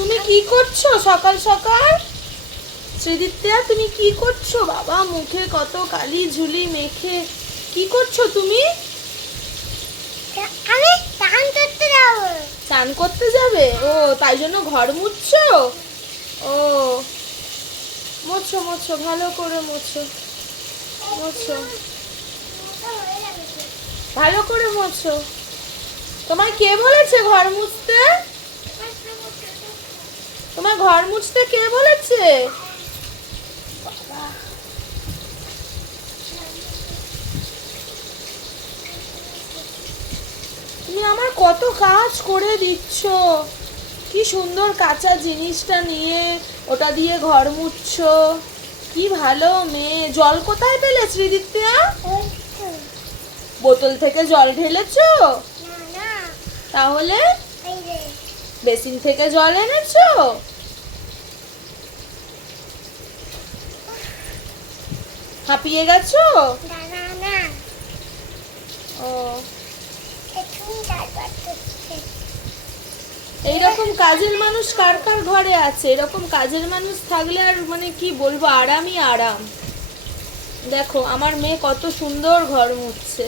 তুমি কি করছো সকাল সকাল? শ্রীদিত্যা তুমি কি করছো? বাবা মুখে কত কালি ঝুলি মেখে কি করছো তুমি? আমি স্নান করতে যাব। স্নান করতে যাবে? ও তাই জন্য ঘর মুছছো? ও মোছো মোছো, ভালো করে মোছো মোছো, ভালো করে মোছো। তোমায় কে বলেছে ঘর মুছতে? তোমার ঘর মুছতে কে বলেছে? তুমি আমার কত কাজ করে দিচ্ছ, কি সুন্দর কাঁচা জিনিসটা নিয়ে ওটা দিয়ে ঘর মুছছো, কি ভালো মেয়ে। জল কোথায় পেলে শ্রীদিত্যা? বোতল থেকে জল ঢেলেছো? তাহলে বেসিন থেকে জল এনেছো? হাঁপিয়ে গেছো? ও এইরকম কাজের মানুষ কার কার ঘরে আছে? এরকম কাজের মানুষ থাকলে আর মানে কি বলবো, আরামই আরাম। দেখো আমার মেয়ে কত সুন্দর ঘর মুছছে।